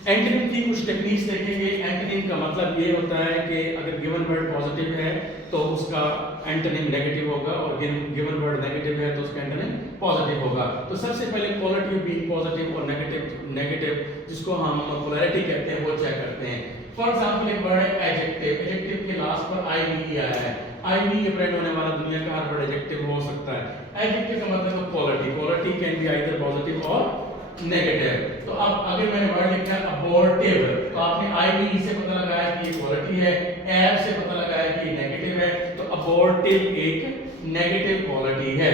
Antonym की कुछ techniques देखेंगे। एंटोनिम का मतलब ये होता है कि अगर गिवन वर्ड पॉजिटिव है तो उसका एंटोनिम नेगेटिव होगा, और गिवन वर्ड नेगेटिव है तो उसका एंटोनिम पॉजिटिव होगा। तो सबसे पहले क्वालिटी ऑफ बीइंग पॉजिटिव और नेगेटिव जिसको हम पोलैरिटी कहते हैं वो चेक करते हैं। फॉर एग्जांपल एक वर्ड है एडजेक्टिव। एडजेक्टिव के लास्ट पर आई वी आया है। आई वी डिपेंड होने वाला दुनिया का हर वर्ड एडजेक्टिव हो सकता है। एडजेक्टिव का मतलब quality. Quality can be either positive और नेगेटिव। तो अब अगर मैंने वर्ड लिखा है अबॉर्टिव, तो आपने आई वी से पता लगाया कि ये क्वालिटी है, एब से पता लगाया कि ये नेगेटिव है, तो अबॉर्टिव एक नेगेटिव क्वालिटी है।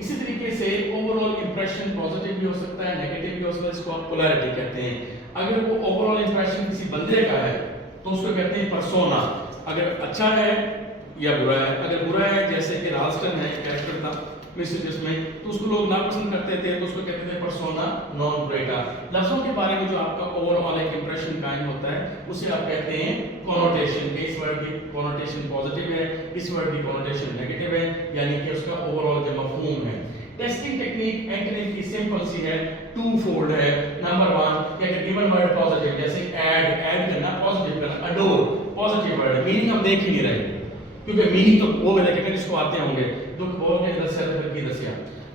इसी तरीके से ओवरऑल इंप्रेशन पॉजिटिव भी हो सकता है, नेगेटिव भी हो सकता है, इसको आप पोलैरिटी कहते हैं। अगर वो ओवरऑल इंप्रेशन किसी बंदे का है तो उसको कहते हैं पर्सोना, अगर अच्छा है या बुरा है। अगर बुरा है जैसे कि राल्स्टन है कैरेक्टर था मैसेजेस में, तो उसको लोग नापसंद करते थे तो उसको कहते थे पर्सोना नॉन ग्रेटा। लफ्जों के बारे में जो आपका ओवरऑल एक इंप्रेशन कायम होता है उसे आप कहते हैं कॉनोटेशन। इस वर्ड की कॉनोटेशन पॉजिटिव है, इस वर्ड की कॉनोटेशन नेगेटिव है, यानी कि उसका ओवरऑल जो मफहूम है। टेस्टिंग टेक्निक एंटोनिम की सिंपल सी है, टू फोल्ड है। नंबर 1 कि अगर गिवन वर्ड पॉजिटिव जैसे ऐड करना, पॉजिटिव करना, अडोर पॉजिटिव वर्ड, मीनिंग हम देख ही नहीं रहे क्योंकि मीनिंग तो वो मैं देखेंगे जिसको आते होंगे, तो बोल के दसिया तो फिर की दसिया।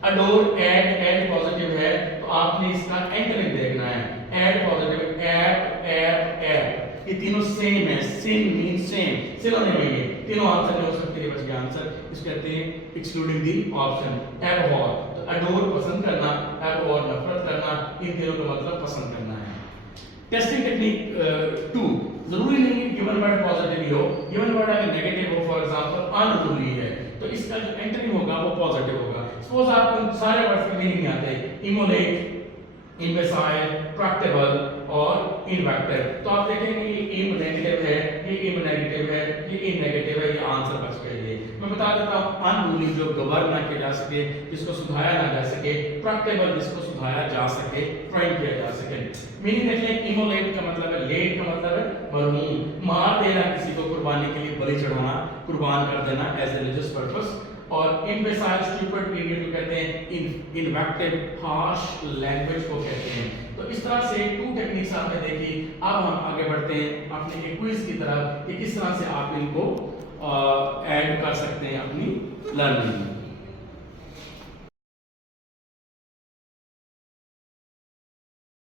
अडोर ऐड पॉजिटिव है तो आपने इसका एंटोनिम देखना है। ऐड पॉजिटिव, ऐप, ये तीनों सेम है। सेम मीन सेम, सिनोनिम है। ये तीनों आंसर में हो सकते हैं, बच गया आंसर। इसको कहते हैं एक्सक्लूडिंग दी ऑप्शन। एबहॉर तो अडोर पसंद करना, एबहॉर नफरत करना, इन तीनों का मतलब पसंद करना है। टेस्टिंग टेक्निक 2, जरूरी नहीं है गिवन वर्ड पॉजिटिव ही हो। गिवन वर्ड अगर नेगेटिव हो, फॉर एग्जांपल अनरूली है, तो इसका जो एंटोनिम होगा वो पॉजिटिव होगा। सपोज आपको सारे वर्ड्स के मीनिंग नहीं आते, इमोलेट, इम्बेसाइल, ट्रैक्टेबल और इनवेक्टिव, तो आप देखेंगे ये इम नेगेटिव है, ये इम नेगेटिव है, ये इन नेगेटिव है, ये आंसर बच गया। ये मैं बता देता हूं, अनरूली जो गवर्न ना किया जा सके, जिसको सुधारा ना जा सके, ट्रैक्टेबल जिसको सुधारा जा सके, ट्राइन किया जा सके। मीनिंग देख लें, इमोलेट का मतलब है, लेट का मतलब है मरहूम, मार देना, किसी को कुर्बानी के लिए बलि चढ़ाना, कुर्बान कर देना एज ए रिलीजियस पर्पस। और इम्बेसाइल स्टूपिड इडियट को कहते हैं, इनवेक्टिव हार्श लैंग्वेज को कहते हैं। तो इस तरह से 2 टेक्निक्स आपने देखी। अब हम आगे बढ़ते हैं अपने एक क्विज की तरफ कि किस तरह से आप इनको ऐड कर सकते हैं अपनी लर्निंग में।